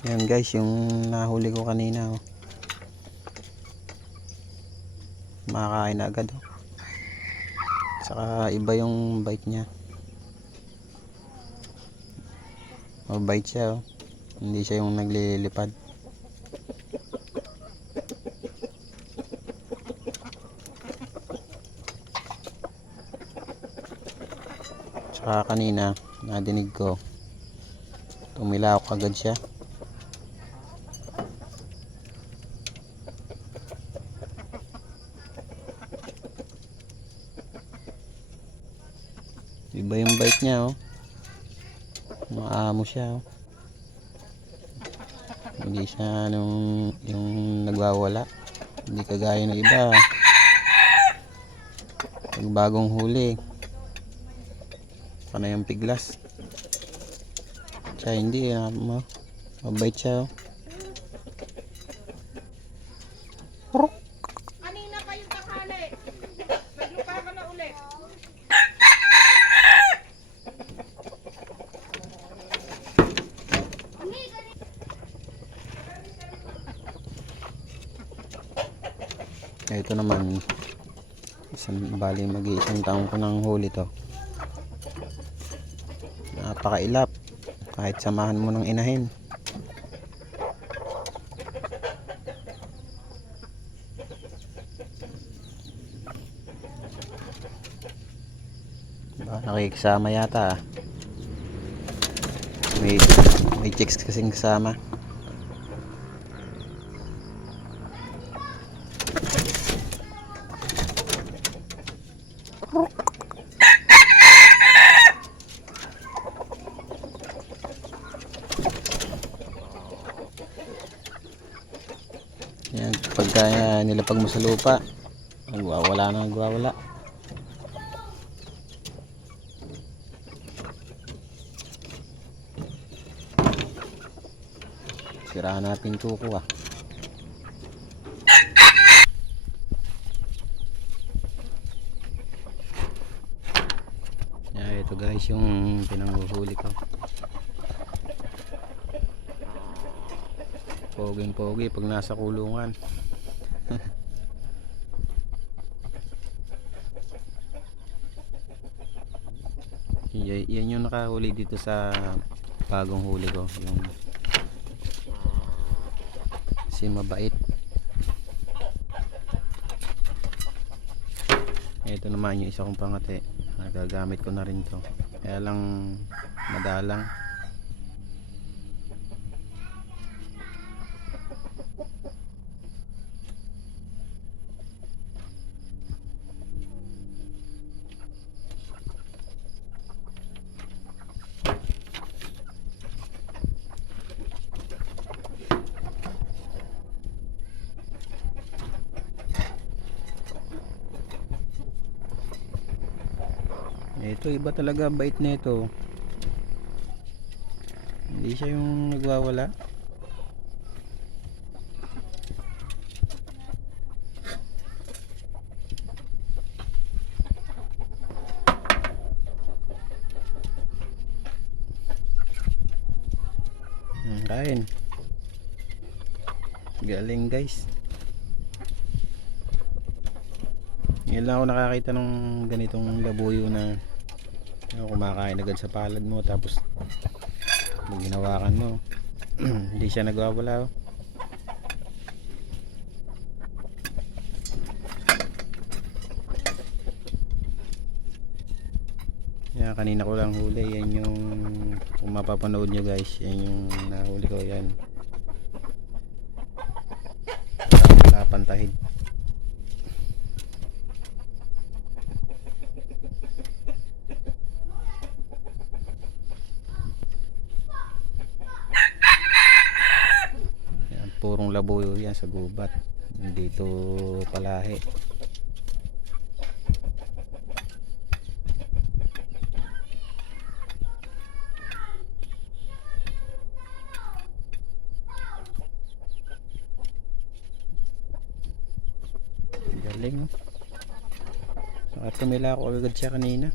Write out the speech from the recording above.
Yan guys, yung nahuli ko kanina. Oh. Makakain na agad. Oh. Saka iba yung bite niya. Mabait siya. Oh. Hindi siya yung naglilipad. Saka kanina, nadinig ko, tumilaok agad siya. Iba yung bite niya, oh. Maamo siya, oh. Hindi siya nung yung nagwawala. Hindi kagaya ng iba. Pag bagong huli, panay yung piglas. Siya hindi, ah, ma mabait siya, oh. Kanina pa yung takali. Naglupa ka na ulit. Ito naman, isang bali mag-iisang taong ko ng huli to. Napakailap. Kahit samahan mo ng inahin. Ba, nakikisama yata ah. May, may chicks kasing kasama. Pagka nilapag mo sa lupa, wala na nagwawala. Sirahan natin tuko ah. Yeah, ito guys yung pinanguhuli ko. Poging pogi pag nasa kulungan. Y- yan yung nakahuli dito sa bagong huli ko. Yung si mabait. Ito naman yung isa kong pangati. Nagagamit ko na rin to. Kaya lang madalang. Ito iba talaga bait nito. Hindi siya yung nagwawala. Hmm, kain. Galing guys. Ngayon lang ako nakakita ng ganitong labuyo na ano, kumakain agad sa palad mo tapos pag ginawakan mo. Hindi siya nagwawala oh. yan kanina ko lang huli yan yung kung mapapanood nyo guys yan yung nahuli ko yan. Wala pantahid Yan, purong labuyo yan sa gubat. Dito palahi. Galing. oh. Saka tumila ako agad siya kanina.